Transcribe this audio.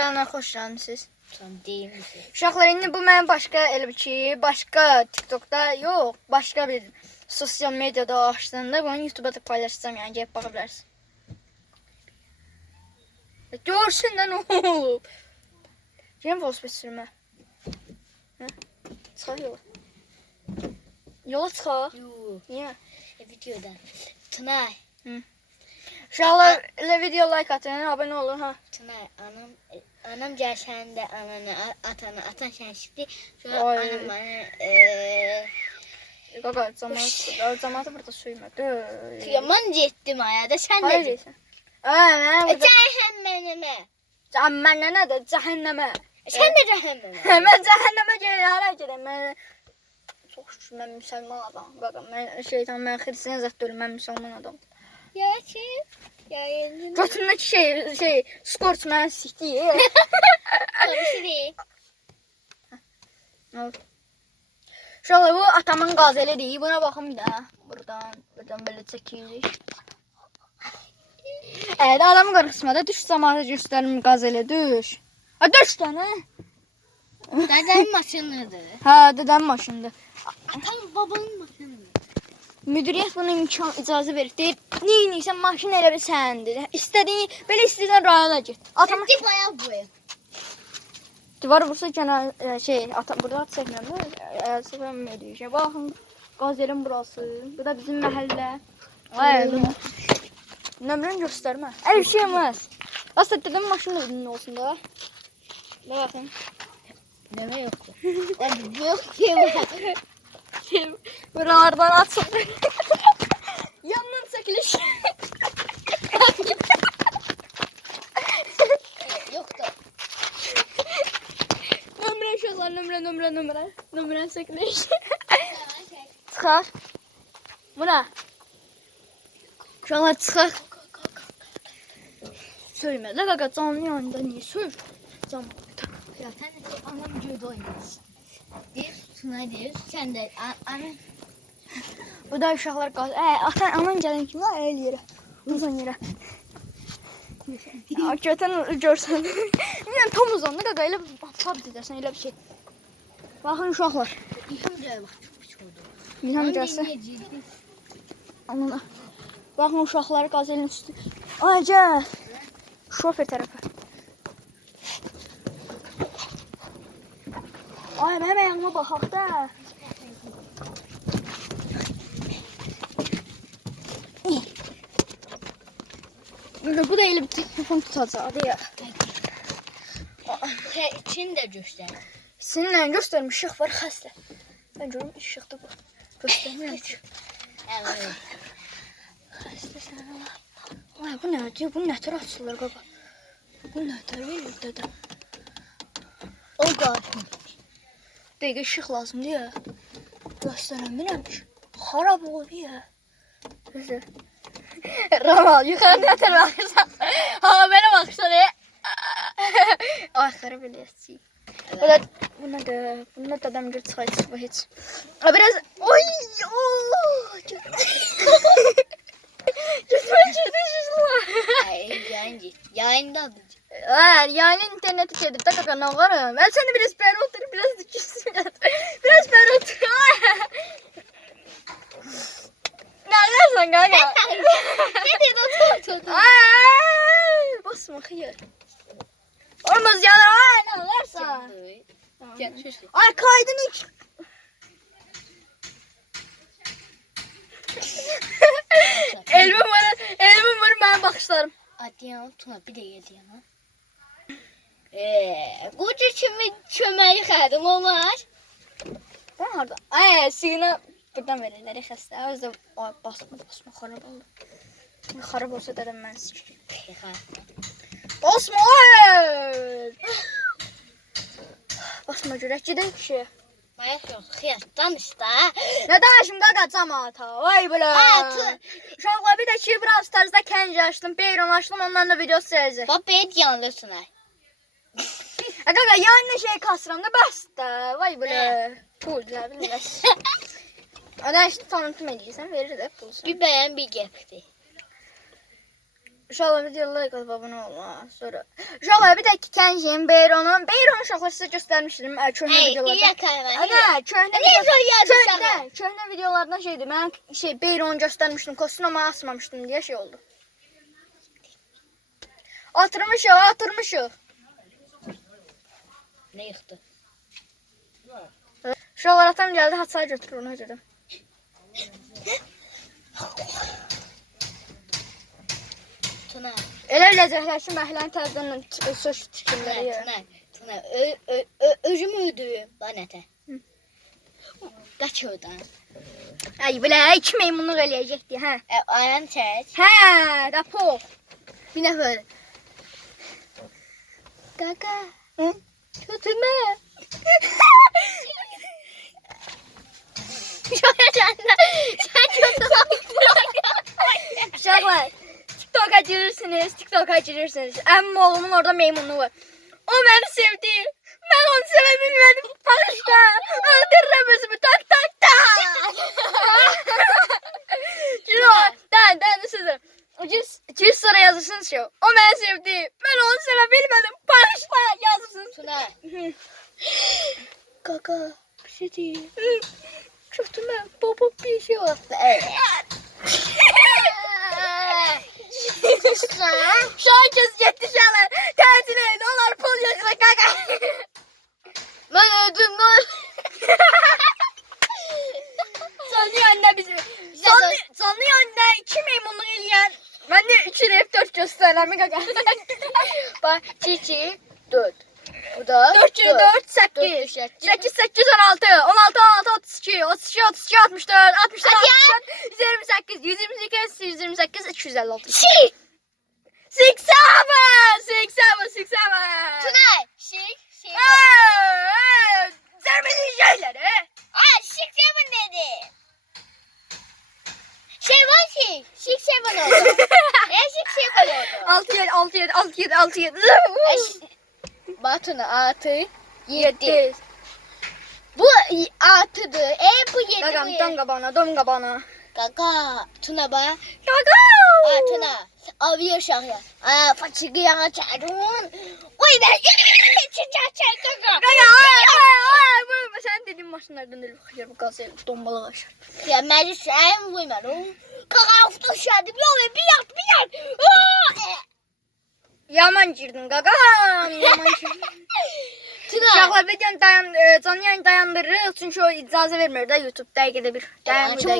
Canlar hoş geldiniz. Sen değil misin? Uşaqlar, indi bu mənim başqa elə bir ki, başqa TikTok'da yox, başqa bir sosial mediada açdığımda bunu YouTube'a da paylaşacağım, yəni gəlib baxa bilərsən. Görsün də nə olub. Gəlin velosiped sürmə. Hə? Çıxaq yola. Yola çıxaq. Yoo. Niyə? Videoda. Tınay. Uşaqlar, elə video like atın, abunə olun ha. Tınay. Anam gəlsən də ananı, atanı, atan şənşikli. Sonra Ay. anam bana Qaqa, cəmaatı burada söymə. yaman getdim ayada. Sən Hayır də deyirsən. Mən burada... Cəhənnəmə. Mən nədir? Cəhənnəmə. Sən də cəhənnəmə. Mən cəhənnəmə hara gedirəm. Mən çox şükür mən müsəlman adamam. Baxın, mən şeytan, mən xristian zət deyiləm, mən müsəlman adamam. Ya kim? Ya yendin. Götürmədəki şey, skort mən sikdi. Konuşurayım. Şöyle bu atamın qazelidir. Buna baxın bir də. Buradan belə çəkirik. Evet, adam qarşısında düş zamanı göstərim qazeli düş. Ha, düş dənə. Dədənin maşınıdır. Hə, dedəm maşındır. Atam babanın maşınıdır. Müdiriyyət buna imkan icazə verir. Deyir, neyiniysən maşın elə bir səndir. İstədiyin, belə istəyirsən rayona get. Atama Sən bayağı boya. divar vursa gənə şey, burada at çəkmirəm də. Səfəm ödəyəcək. Baxın, qazelin burası. Bu da bizim məhəllə. Ay, nömrəni göstərmə. Elə bir şey olmaz. Aslında dedim maşının önündə olsun da. Ne bakayım. Neme yoktu. Bu yok ki. Buralardan atsın. Yandan çekiliş. Yoktu. Nömrə şolar, nömrə. Nömrə çekiliş. Çıxar. Buna. Şolar çıxar. Söyleme. La qaqa canlı yanında niye söyle? Canlı. Ya sen de anam gördü oynuyorsun. Bir Tuna diyor. Sen de anam. Bu da uşaqlar qaz. Atan aman gəlin kimi var el yerə. Uzan yerə. Hakikaten görsən. Bilmirəm tam uzandı qaqa elə pap dedərsən elə bir şey. Baxın uşaqlar. İlham diyor bak çok pis oldu. İlham gəlsin. Anla. Baxın uşaqlar qazelin üstü. Ay gəl. Şofer tərəfə. Ay mənim ayağıma baxaq da. Bu da elə bir telefon tutacaq ya. İçini de göster. Seninlə göstərmiş işıq var xəstə. Mən görüm işıqdır bu. Göstərmirəm ki. Evet. Xəstə sən Allah. Ay bu nədir? Bu nətər açılır qaqa? Bu nətər verir dədə? O qarşı. Dəqiqə işıq lazımdır ya. Göstərəmirəm ki. Xarab oldu ya. Gözlə. Ramal yuxarı nətər baxırsan? Ha mənə baxırsan ya. Ay xarab eləyəcək. Bu nədir? Bu nə dədəm gör çıxayıb bu heç. Biraz oy Allah. Götürmə girdi şişla. Ay yayında. Yani interneti gelir de kakana varım. Ben seni biraz beri otur, biraz dikilsin. Biraz beri otur. Neredesin kanka? Ne dedi otur. Basma hayır. Olmaz ya. Ay ne olursa. Ay kaydın ilk. Elbim var ben bakışlarım. Adiyan Tuna bir de geldi yana. Koca çömeği kaydım olmaz. Ben orada. Ay signa buradan verirler xəstə. Özü də basma xarab oldu. Xarab olsa dedim mən sikeyim. Basma. Basma görək gedək ki. Bayağı yok. Xiyattan işte. Nə danışım qaqa camaata. Vay belə. Uşaqlar bir də ki Brawl Stars'da Kenji açdım, Beyron açdım, ondan da video seyirəcək. Bak beni yandı Tuna. Qaqa yanına şey kasıram da bəs də. Vay belə. Pul nə bilirsən. Adan işte tanıtım edirsən, verir də pulsun. Bir beğen bir gepti. Uşaqlar video like atıp abunə olun. Sonra uşaqlar bir də ki Kənjin, Beyronun uşaqlar sizə göstərmişdim köhnə Hey, videolarda. iyi kayma. Ana, köhnə Niye söylüyorsun sana? köhnə videolardan şeydi. Mən Beyron'u göstərmişdim, kostüm ama asmamışdım diye şey oldu. Atırmışıq. Ne yıktı? Uşaqlar atam gəldi, haçaya götürür ona dedim. Tuna. Elə ləzzətləşsin məhəllənin təzədən söz fikirləri. Tuna. Özüm öldüğüm lanete. Kaç oradan. Ay bilə, 2 meymunluq eləyəcəkdi, hə. Ayağını çek. Hə, rapor. Bir nefer. Qaqa. Hı? Götürmə. Sen kötü Uşaqlar, TikTok'a girirsiniz. Əmmim oğlumun orada meymunluğu var. O məni sevdi. Mən onu sevə bilmədim. Bağışla. Öldürürəm özümü. Tak. Dən sözü. 200 sonra yazırsınız ki, o məni sevdi. Mən onu sevə bilmədim. Bağışla yazırsınız. Tuna. Qaqa, bir şey deyim. Götürmə, baba bir şey var. Şahin kez getdi şəhərlər. Təcil edin, onlar pul yığılır qaqa. Ben öldüm lan. Canlı yayında bizi. Canlı yayında 2 meymunluq eləyən. Mən də 3 F4 göstərəm qaqa. Bak 2, 4. Bu da 4 4 8 8 8 16 16 16 32 32 32 64 64 128 128 128 256 Şik. 87 Tuna. Şik. Zərbəli şeyləri. Aa şik seven dedi. Şevon şik. Şik seven oldu. Şik seven oldu. 6 7 6 7 6 7 6 7 Bak Tuna 6, 7. 7 Bu 6'dı. Bu 7 Qaqam mi? don qabana. Kaka. Tuna bak. Qaqa. Tuna. Avıyor şahya. Fakir yana çağırın. Oy ben. Çek kaka. Bu sen dediğin maşınlardan da bakıyor bu gazı dombalı aşır. Ya meclis sen vurmadın. Kaka hafta şadım. Yok bir yat. Yaman girdin qaqam. Yaman girdin. Tuna. Uşaqlar videonu canlı yayın dayandırırıq çünki o icazə vermir də YouTube dəqiqədə bir. Dayan,